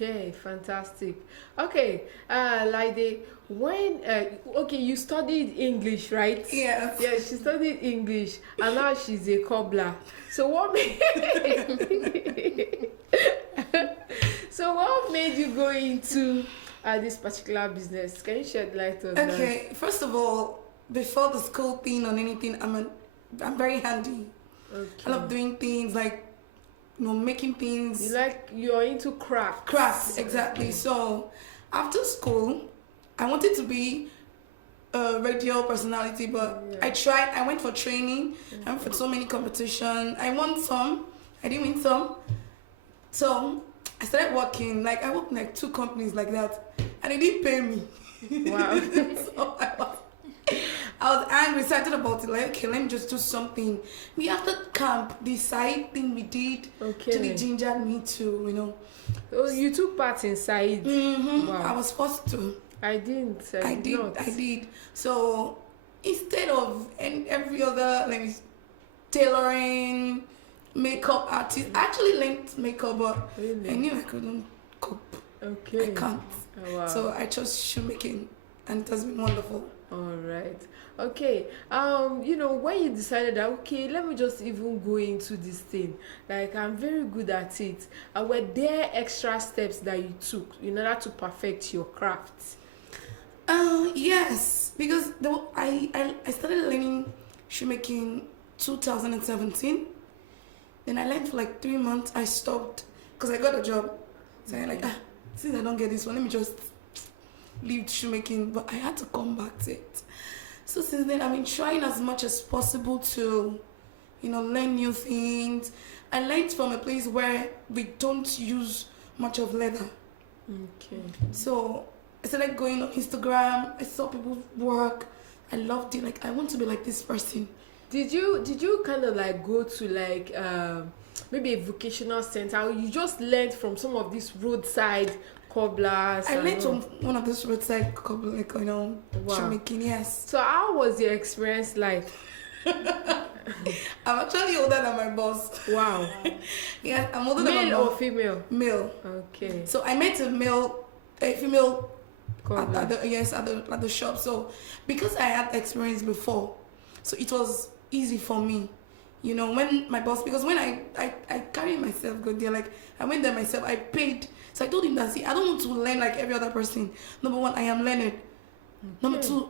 Okay, fantastic. Okay, Laide, when you studied English, right? Yes. Yeah, she studied English, and now she's a cobbler. So what made so what made you go into this particular business? Can you shed light on that? Okay, first of all, before the school thing or anything, I'm very handy. I Okay. love doing things like making things. You're into crafts. Crafts, exactly. Okay. So after school, I wanted to be a radio personality, but Yeah. I tried. I went for training. I went for so many competition. I won some. I didn't win some. So I started working. Like I worked in like two companies like that, and they didn't pay me. Wow. So I was angry, excited about it. Like, okay, let me just do something. We after camp, the side thing we did, Okay. to the gingered me to. Oh, you took part inside. Wow. I was forced to. I didn't. I did. Not. I did. So instead of every other like tailoring, makeup artist, I actually learned makeup, but Really? I knew I couldn't cope. Okay. I can't. Oh, wow. So I chose shoemaking, and it has been wonderful. All right. Okay. When you decided that, okay, let me just even go into this thing, like I'm very good at it, were there extra steps that you took in order to perfect your craft? Yes, because I started learning shoemaking 2017. Then I learned for like 3 months. I stopped because I got a job. So I like since I don't get this one, let me just leave shoemaking. But I had to come back to it. So since then, I've been trying as much as possible to, learn new things. I learned from a place where we don't use much of leather. Okay. So I started going on Instagram. I saw people work. I loved it. Like I want to be like this person. Did you kind of like go to like maybe a vocational center, or you just learned from some of these roadside cobblers? I learned from one of those roadside couple, like Wow. shoemaking. Yes. So how was your experience like? I'm actually older than my boss. Wow. Yes, I'm older than my Male or boss. female? Male. Okay. So I met a female Cobbler. at the shop. So because I had experience before, so it was easy for me. When my boss, because when I carry myself good there, like I went there myself, I paid. So I told him that, see, I don't want to learn like every other person. Number one, I am learned. Number two,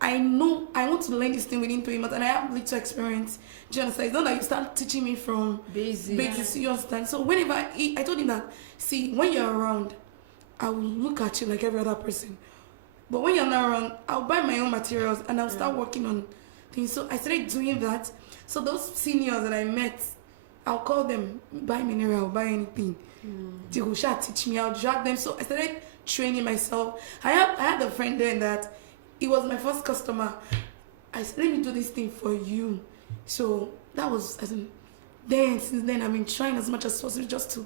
I know I want to learn this thing within 3 months, and I have little experience. Do you understand? It's not like you start teaching me from basics. You understand? So whenever I told him that, see, when you're around, I will look at you like every other person. But when you're not around, I'll buy my own materials and I'll start working on things. So I started doing that. So those seniors that I met, I'll call them, buy mineral, buy anything. They will try to teach me. I'll drag them. So I started training myself. I had a friend then that he was my first customer. I said, let me do this thing for you. So that was since then I've been trying as much as possible just to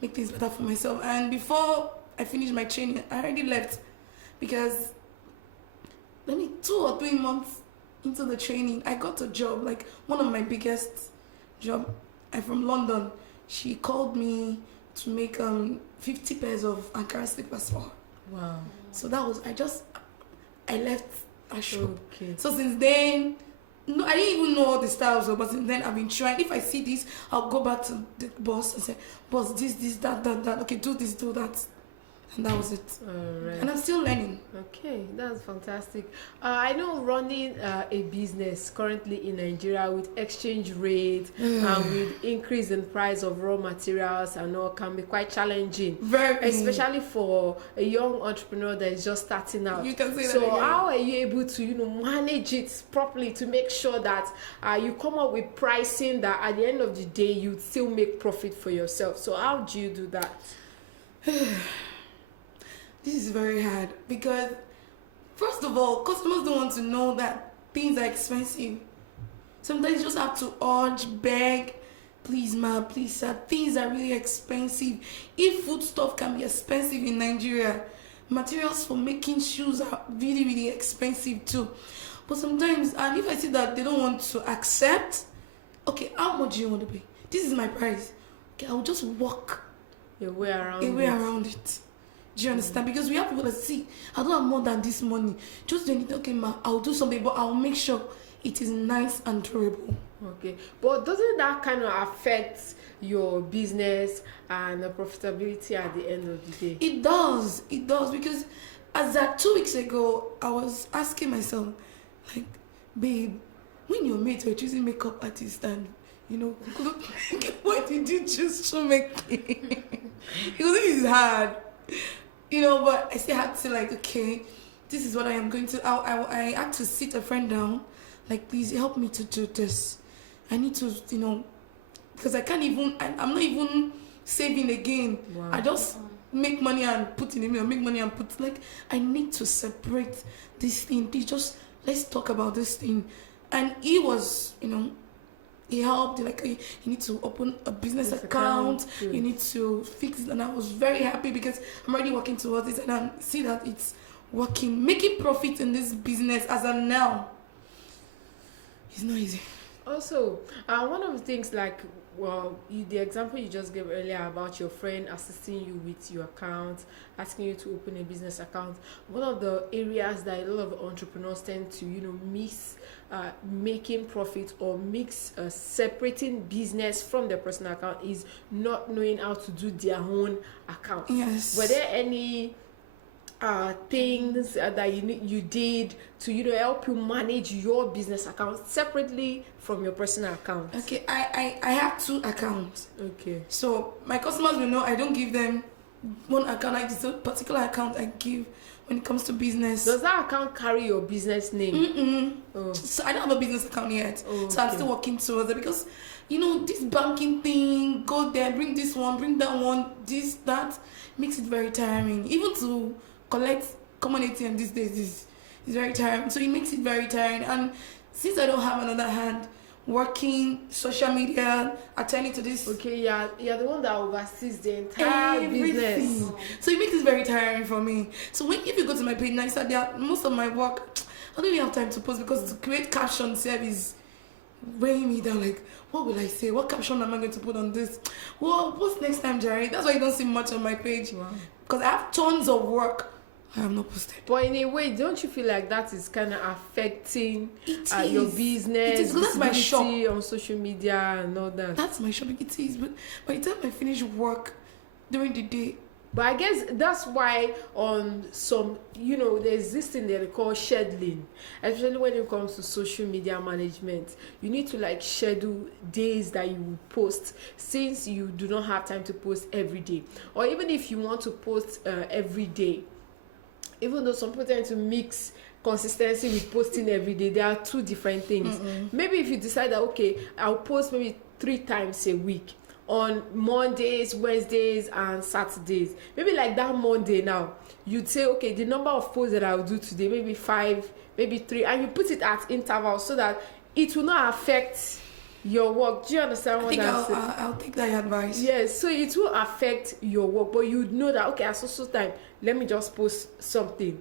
make things better for myself. And before I finished my training, I already left because 2 or 3 months into the training, I got a job, like one of my biggest job. I'm from London. She called me to make 50 pairs of Ankara slippers for her. Wow. So that was I left a shop. Okay. So since then, no, I didn't even know all the styles, but since then I've been trying. If I see this, I'll go back to the boss and say, boss, this, that. Okay, do this, do that. And that was it. All right. And I'm still learning. Okay, that's fantastic. I know running a business currently in Nigeria with exchange rate and with increase in price of raw materials and all can be quite challenging. Very. Especially for a young entrepreneur that is just starting out. You can say that So again. how are you able to manage it properly to make sure that you come up with pricing that at the end of the day you still make profit for yourself? So how do you do that? This is very hard because, first of all, customers don't want to know that things are expensive. Sometimes you just have to urge, beg, please, ma, please, sir, things are really expensive. If food stuff can be expensive in Nigeria, materials for making shoes are really, really expensive too. But sometimes, and if I see that they don't want to accept, okay, how much do you want to pay? This is my price. Okay, I'll just walk A way a around way it. around it. Do you understand? Because we have people that see, I don't have more than this money. Just then, okay, ma, I'll do something, but I'll make sure it is nice and durable. Okay, but doesn't that kind of affect your business and the profitability at the end of the day? It does. It does. Because as that 2 weeks ago, I was asking myself, like, babe, when your mates were choosing makeup artists and, why did you choose to make it? Because this is hard. But I still had to, like, okay, this is what I am going to, I had to sit a friend down, like, please help me to do this. I need to, because I can't even, I'm not even saving again. Wow. I just make money and put in the mail, make money and put, like, I need to separate this thing. Please just, let's talk about this thing. And he was, he helped, like, you need to open a business account, you need to fix it. And I was very happy because I'm already working towards this and I see that it's working. Making profit in this business as of now is not easy. Also, one of the things, like, the example you just gave earlier about your friend assisting you with your account, asking you to open a business account, one of the areas that a lot of entrepreneurs tend to, miss making profit or mix separating business from their personal account is not knowing how to do their own account. Yes. Were there any things that you did to help you manage your business account separately from your personal account? Okay, I have 2 accounts. Okay. So my customers will know I don't give them one account. It's a particular account I give when it comes to business. Does that account carry your business name? Oh. So I don't have a business account yet. Oh, so I'm still working towards it because this banking thing, go there, bring this one, bring that one, this, that, makes it very tiring. Even to collect common ATM these days is very tiring. So it makes it very tiring. And since I don't have another hand working, social media, attending to this. Okay, you're the one that oversees the entire business. So it makes it very tiring for me. So if you go to my page now, most of my work, I don't even have time to post because to create caption is weighing me down. Like, what will I say? What caption am I going to put on this? Well, what's next time, Jerry? That's why you don't see much on my page. Wow. Because I have tons of work I have not posted. But in a way, don't you feel like that is kind of affecting your business? It is. That's my shop on social media and all that. That's my shop. It is. But by the time I finish work during the day. But I guess that's why on some, there's this thing that they call scheduling, especially when it comes to social media management. You need to like schedule days that you will post, since you do not have time to post every day. Or even if you want to post every day, even though some people tend to mix consistency with posting every day, there are 2 different things. Maybe if you decide that, okay, I'll post maybe 3 times a week, on Mondays, Wednesdays, and Saturdays. Maybe like that Monday now, you'd say, okay, the number of posts that I'll do today, maybe 5, maybe 3, and you put it at intervals so that it will not affect your work. Do you understand what I'm saying? I'll take that advice. Yes, so it will affect your work, but you know that, okay, at so time, let me just post something.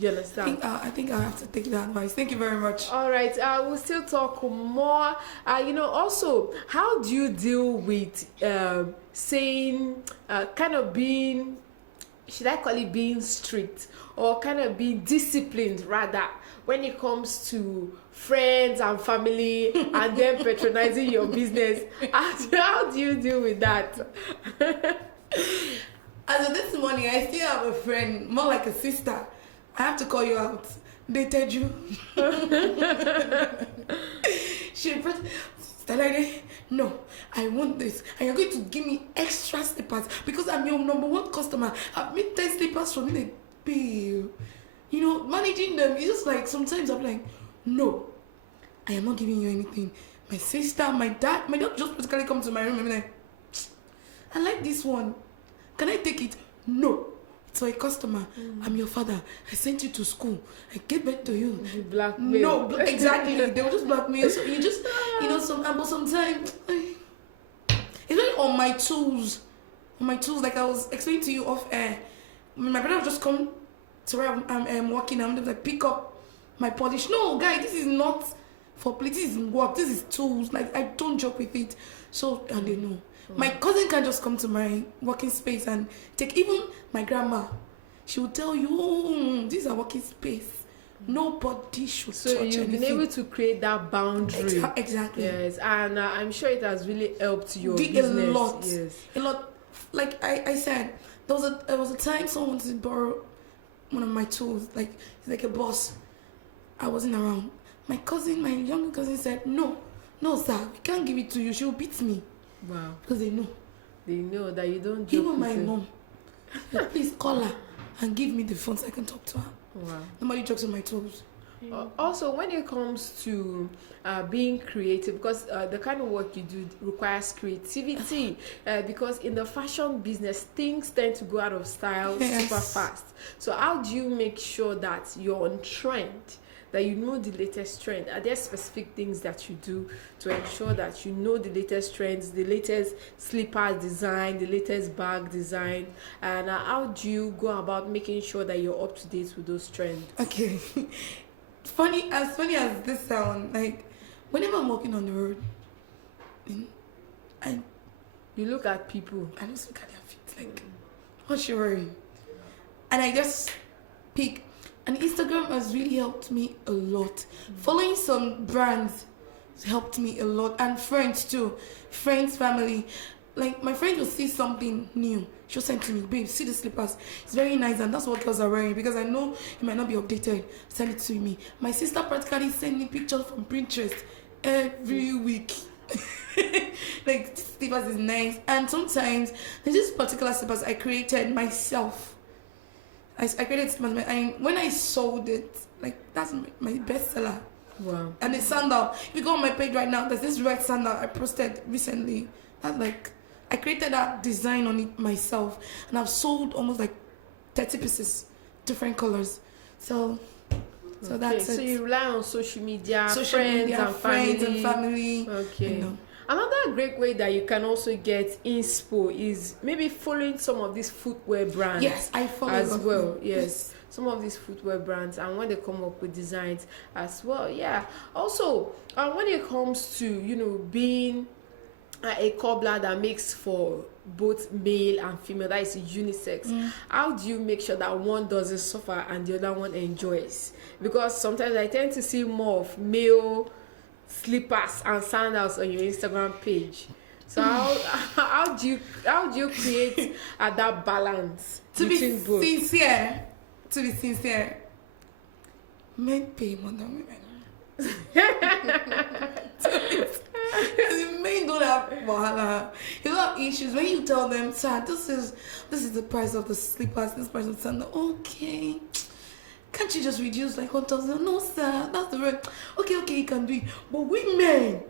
You understand? I think I have to take that advice. Thank you very much. All right, we'll still talk more. Also, how do you deal with saying, kind of being, should I call it being strict, or kind of being disciplined rather, when it comes to friends and family and them patronizing your business? How do you deal with that? As of this morning, I still have a friend, more like a sister. I have to call you out. Dated you. She put, Olaide, no, I want this. And you're going to give me extra slippers because I'm your number 1 customer. I've made 10 slippers for me. Like, babe, managing them, it's just like, sometimes I'm like, no, I am not giving you anything. My sister, my dad just practically come to my room and be like, I like this one. Can I take it? No. It's for a customer. I'm your father. I sent you to school. I gave birth to you. You blackmail. No, exactly. They will just blackmail. So you just, but sometimes, it's really on my tools. On my tools, like I was explaining to you off air. My brother would just come to where I'm working. I'm just like, pick up my polish. No, guy, this is not for play. This is work. This is tools. Like, I don't joke with it. So, and they know. My cousin can just come to my working space and take, even my grandma, she will tell you, oh, this is a working space. Nobody should touch anything. So you've been able to create that boundary. Exactly. Yes, and I'm sure it has really helped your business. A lot. Yes. A lot. Like I said, there was a time someone wanted to borrow one of my tools, like a boss. I wasn't around. My younger cousin said, no, sir, we can't give it to you. She'll beat me. Wow. Because they know. They know that you don't joke. Even my mom. Please call her and give me the phone so I can talk to her. Wow. Nobody jokes on my tools. Also, when it comes to being creative, because the kind of work you do requires creativity, because in the fashion business, things tend to go out of style super fast. So how do you make sure that you're on trend, that you know the latest trend? Are there specific things that you do to ensure that you know the latest trends, the latest slipper design, the latest bag design, and how do you go about making sure that you're up to date with those trends? Okay. funny as this sounds, like whenever I'm walking on the road, you look at people. I just look at their feet, like, what's she wearing? And I just pick. And Instagram has really helped me a lot. Following some brands has helped me a lot, and friends too, family. Like my friend will see something new, she'll send to me, babe, see the slippers, it's very nice, and that's what girls are wearing, because I know it might not be updated. Send it to me. My sister practically send me pictures from Pinterest every week. Like, this slippers is nice. And sometimes there's this particular slippers I created myself. I created slippers, and when I sold it, like, that's my bestseller. Wow. And the sandal, if you go on my page right now, there's this red sandal I posted recently. That's like, I created that design on it myself, and I've sold almost like 30 pieces, different colors. So that's it. So you rely on social media, friends and family. Okay. You know. Another great way that you can also get inspo is maybe following some of these footwear brands. Yes, I follow as well. Yes. Some of these footwear brands, and when they come up with designs as well. Yeah. Also, when it comes to being a cobbler that makes for both male and female, that is unisex, how do you make sure that one doesn't suffer and the other one enjoys? Because sometimes I tend to see more of male slippers and sandals on your Instagram page. So how do you create that balance between both? To be sincere, men pay more than women. Men don't have wahala. You don't have issues when you tell them, sir, this is the price of the slippers, this price of the sandal. Okay, can't you just reduce like 1,000? No, sir, that's the rate. Okay, you can do it. But women,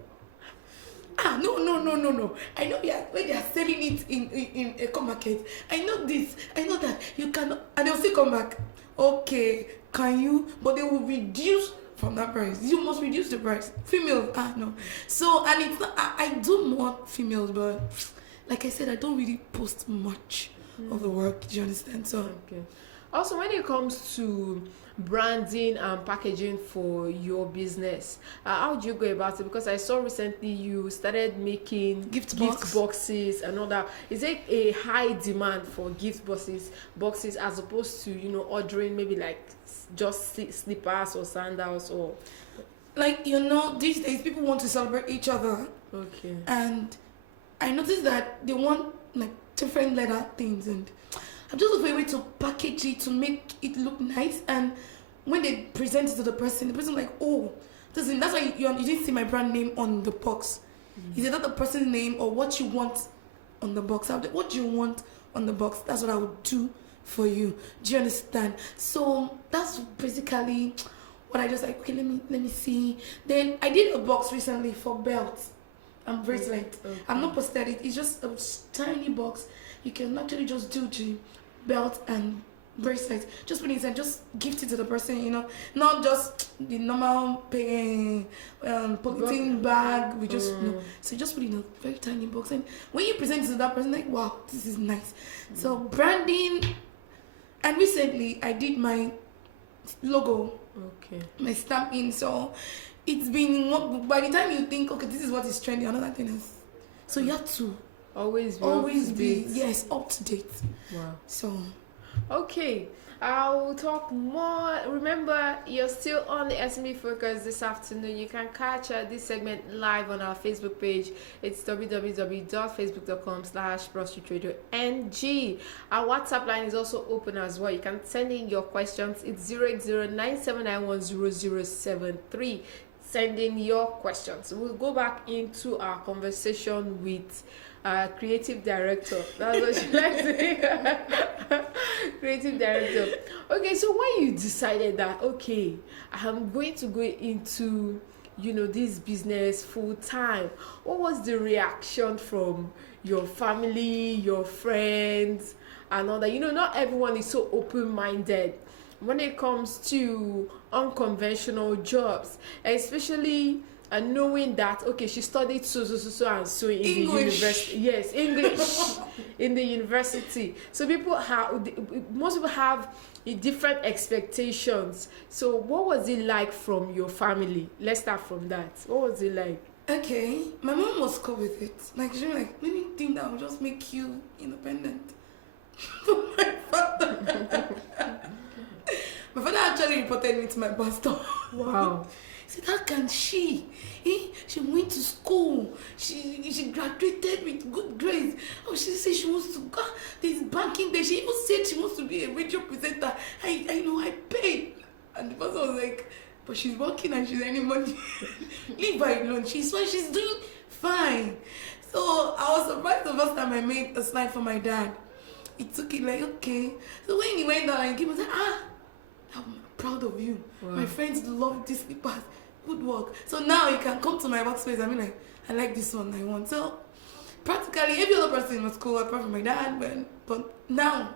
no. I know when they are selling it in a market. I know this, I know that. You cannot, and they'll still come back. Okay, can you? But they will reduce from that price. You must reduce the price. Females, no. So, and it's not, I do more females, but like I said, I don't really post much of the work. Do you understand? So, okay. Also, when it comes to branding and packaging for your business, how do you go about it? Because I saw recently you started making gift boxes and all that. Is it a high demand for gift boxes as opposed to ordering maybe like just slippers or sandals, or like these days people want to celebrate each other? Okay. And I noticed that they want like different leather things, and I'm just looking for a way to package it to make it look nice. And when they present it to the person like, oh, that's why you didn't see my brand name on the box. Is it not the person's name or what you want on the box? What you want on the box, that's what I would do for you. Do you understand? So that's basically what I just like. Okay, let me see. Then I did a box recently for belts and bracelet. Okay. I'm not posted it. It's just a tiny box. You can actually just do the belt and bracelet. Just put it inside. Just gift it to the person. Not just the normal pocketing bag. We just So just put it in a very tiny box, and when you present it to that person, like, wow, this is nice. So branding. And recently, I did my logo, my stamping. So it's been, by the time you think, okay, this is what is trending, another thing is. So you have to Always be up Always to be, date. yes, up to date. Wow. So, Okay, I'll talk more. Remember, you're still on the SME Focus this afternoon. You can catch this segment live on our Facebook page. It's www.facebook.com/BroadstreetRadioNG. Our WhatsApp line is also open as well. You can send in your questions. It's 08097910073. Send in your questions. We'll go back into our conversation with creative director. That's what she likes to say. Creative director. Okay, so when you decided that, okay, I'm going to go into, this business full time, what was the reaction from your family, your friends, and all that? Not everyone is so open-minded when it comes to unconventional jobs, especially knowing that, okay, she studied so and so in English. the university. Yes, English in the university. So most people have different expectations. So what was it like from your family? Let's start from that. What was it like? okay, my mom was cool with it. Like, she was like, let me think that will just make you independent. My father. My father actually reported me to my pastor. Wow. He said, how can she? She went to school. She graduated with good grades. Oh, she said she wants to go. There's banking there. She even said she wants to be a radio presenter. I know, I paid. And the pastor was like, but she's working and she's earning money. Leave her alone. She's fine. She's doing fine. So I was surprised the first time I made a slide for my dad. He took it like, okay. So when he went down and came, I said, I'm proud of you. Wow. My friends love this slippers. Good work. So now you can come to my workspace. I mean, like, I like this one. I want. So practically every other person was cool apart from my dad. But now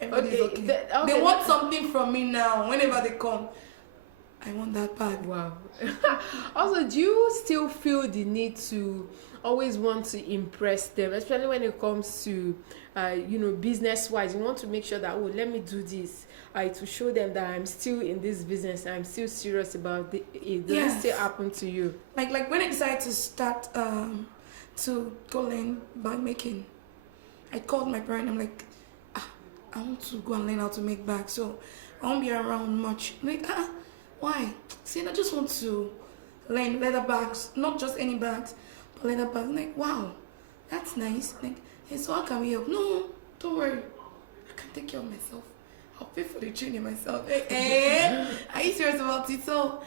everybody's okay. They want something from me now. Whenever they come, I want that bag. Wow. Also, do you still feel the need to always want to impress them, especially when it comes to, business-wise? You want to make sure that, let me do this. To show them that I'm still in this business, I'm still serious about it. Does it still happen to you? Like when I decided to start to go learn bag making, I called my parent. I'm like, I want to go and learn how to make bags, so I won't be around much. I'm like, why? See, I just want to learn leather bags, not just any bags, but leather bags. I'm like, wow, that's nice. Like, hey, so how can we help? No, don't worry, I can take care of myself. I'll pay for the training myself. Are you serious about it? So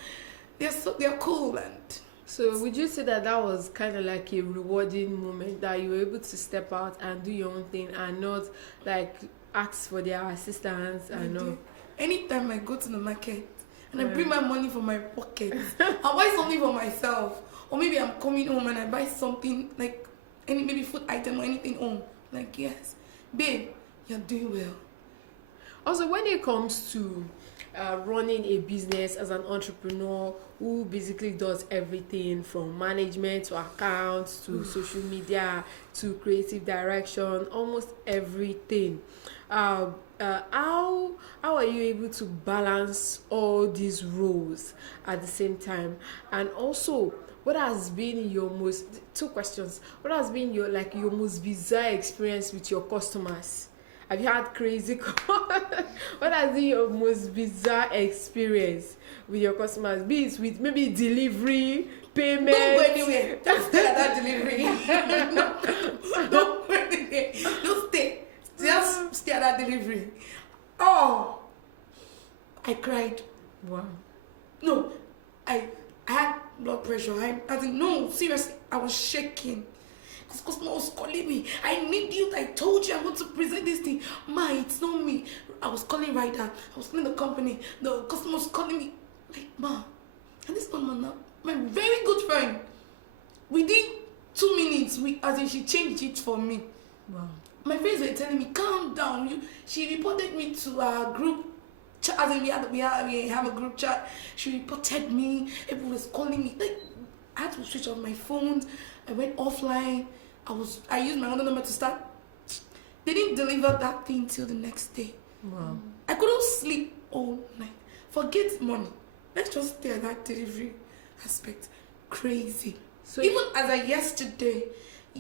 they're cool. And so would you say that was kind of like a rewarding moment, that you were able to step out and do your own thing and not like ask for their assistance? I know. Anytime I go to the market and I bring my money from my pocket, I'll buy something for myself. Or maybe I'm coming home and I buy something like maybe food item or anything home. Like, yes, babe, you're doing well. Also, when it comes to running a business as an entrepreneur who basically does everything from management to accounts to social media to creative direction, almost everything, how are you able to balance all these roles at the same time? And also, what has been your two questions, what has been your most bizarre experience with your customers? Have you had crazy what has been your most bizarre experience with your customers? Be it with maybe delivery, payment. Don't go anywhere. Just stay at that delivery. Don't go anywhere. Don't stay. Just stay at that delivery. Oh, I cried. Wow. No, I had blood pressure. No, seriously, I was shaking. This customer was calling me. I need you. I told you I want to present this thing. Ma, it's not me. I was calling right now. I was calling the company. The customer was calling me. Like, ma, and this one, now, my very good friend, within 2 minutes, she changed it for me. Wow. My friends were telling me, calm down. She reported me to our group chat. As in we have a group chat. She reported me. Everyone was calling me. Like, I had to switch off my phone. I went offline. I used my other number to start. They didn't deliver that thing till the next day. Wow. I couldn't sleep all night. Forget money. Let's just stay at that delivery aspect. Crazy. So even as of yesterday,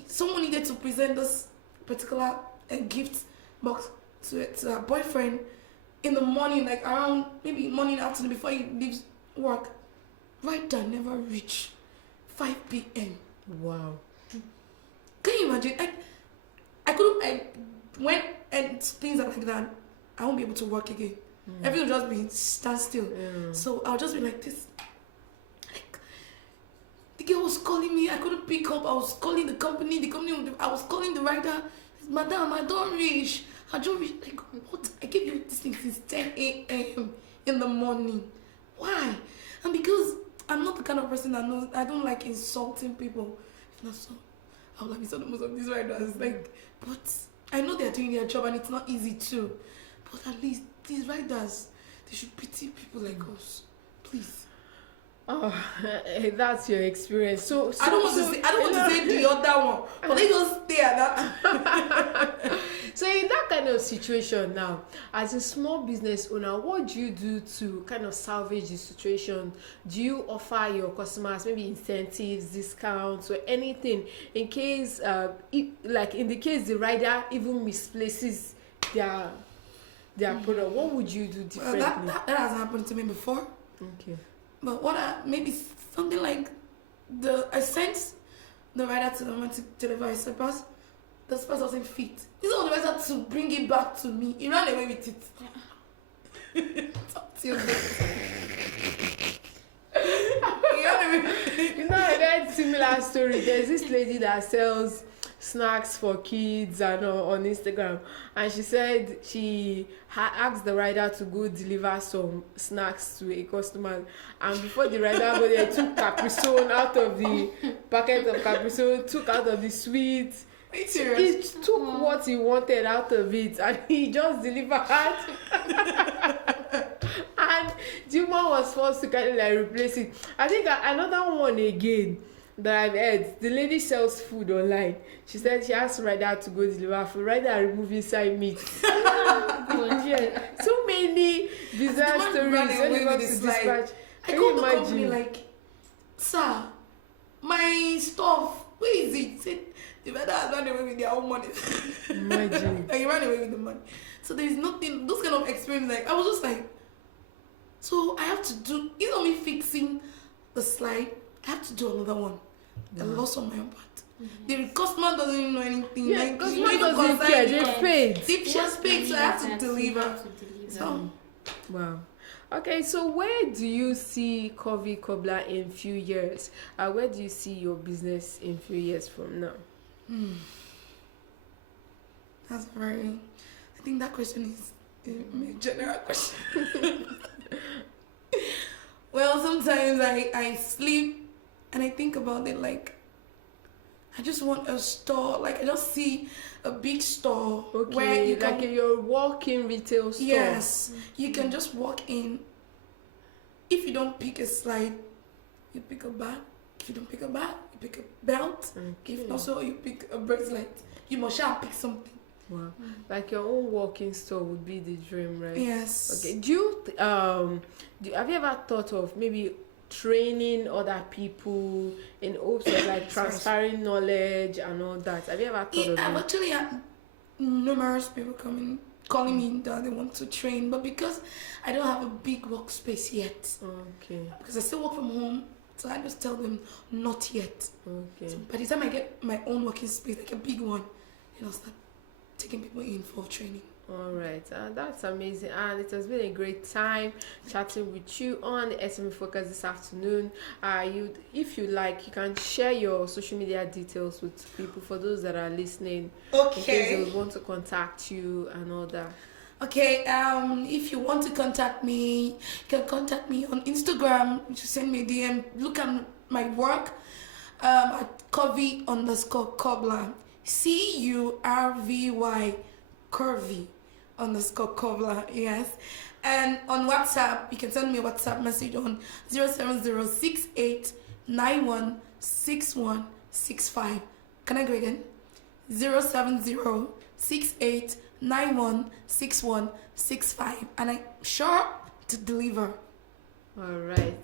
someone needed to present this particular gift box to her boyfriend in the morning, like around maybe morning, afternoon, before he leaves work. Rider never reach 5 p.m. Wow. Can you imagine? I couldn't. When and things are like that, I won't be able to work again. Everything will just be standstill. So I'll just be like this. Like, the girl was calling me. I couldn't pick up. I was calling the company. I was calling the rider. Madam, I don't reach. Like, what? I gave you this thing since 10 a.m. in the morning. Why? And because I'm not the kind of person that knows, I don't like insulting people. If not so, I would like insult most of these riders. Like, but I know they're doing their job and it's not easy too. But at least these riders, they should pity people like us. Please. Oh, that's your experience. So I don't want to say the other one, but they just stay at that. So in that kind of situation now, as a small business owner, what do you do to kind of salvage the situation? Do you offer your customers maybe incentives, discounts, or anything in case, like in the case the rider even misplaces their product? What would you do differently? Well, that has happened to me before. Okay. But maybe something like I sent the rider to the man to deliver his slippers. The slippers wasn't fit. Instead of the rider to bring it back to me, he ran away with it. Talk to you. You know, I read similar story. There's this lady that sells snacks for kids and on Instagram, and she said she asked the rider to go deliver some snacks to a customer, and before the rider go there, took Capri-Sun out of the packet of Capri-Sun, took out of the sweets. He took what he wanted out of it and he just delivered. And the woman was forced to kind of like replace it. I think another one again that I've heard, the lady sells food online. She said she asked rider to go deliver food. Rider remove inside meat. Yeah. So many bizarre stories when it comes to dispatch. I called the company like, sir, my stuff, where is it? Said, the rider has run away with their own money. Imagine. Like, he ran away with the money. So there is nothing, those kind of experience, like, I was just like, so I have to do, it's not me fixing the slide, I have to do another one. I lost on my own part. The customer doesn't even know anything. Yeah, like, customer doesn't care, they paid. They just paid, so I have to deliver. So, wow. Okay, so where do you see Curvy Cobbler in few years? Where do you see your business in few years from now? That's I think that question is a general question. Well, sometimes I sleep and I think about it, like, I just want a store, like, I just see a big store. Okay, where you like your walk-in retail store. Yes, you can just walk in. If you don't pick a slide, you pick a bag. If you don't pick a bag, you pick a belt. Okay. If not so, you pick a bracelet. You must shall pick something. Wow, like your own walk-in store would be the dream, right? Yes. Okay. Have you ever thought of maybe training other people in hopes of like transferring knowledge and all that? Have you ever thought of I've that? actually had numerous people calling me that they want to train, but because I don't have a big workspace yet, Okay. because I still work from home, so I just tell them not yet. Okay. So by the time I get my own working space, like a big one, I'll start taking people in for training. All right, that's amazing, and it has been a great time chatting with you on the SME Focus this afternoon. If you like, you can share your social media details with people for those that are listening. Okay. In case they would want to contact you and all that. Okay. If you want to contact me, you can contact me on Instagram. Just send me a DM. Look at my work at Curvy_Cobbler. CURVY. Curvy_Cobbler, yes. And on WhatsApp, you can send me a WhatsApp message on 07068916165. Can I go again? 07068916165. And I'm sure to deliver. All right.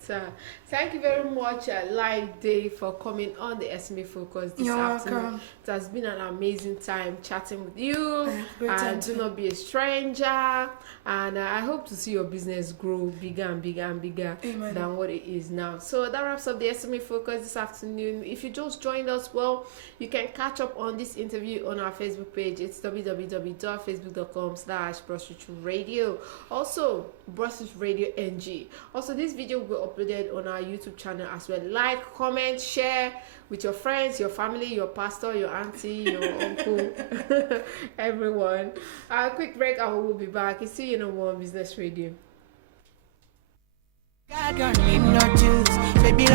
Thank you very much, Olaide, for coming on the SMA Focus this You're afternoon. welcome. It has been an amazing time chatting with you. I had a great time And do too. not be a stranger. And I hope to see your business grow bigger and bigger and bigger Amen. than what it is now. So that wraps up the SMA Focus this afternoon. If you just joined us, well, you can catch up on this interview on our Facebook page. It's www.facebook.com/Broadstreet Radio. Also, Broadstreet Radio NG. Also, this video will be uploaded on our YouTube channel as well. Like, comment, share with your friends, your family, your pastor, your auntie, your uncle, everyone. A quick break and we will be back. You see you on One Business Radio. God don't need no juice, baby.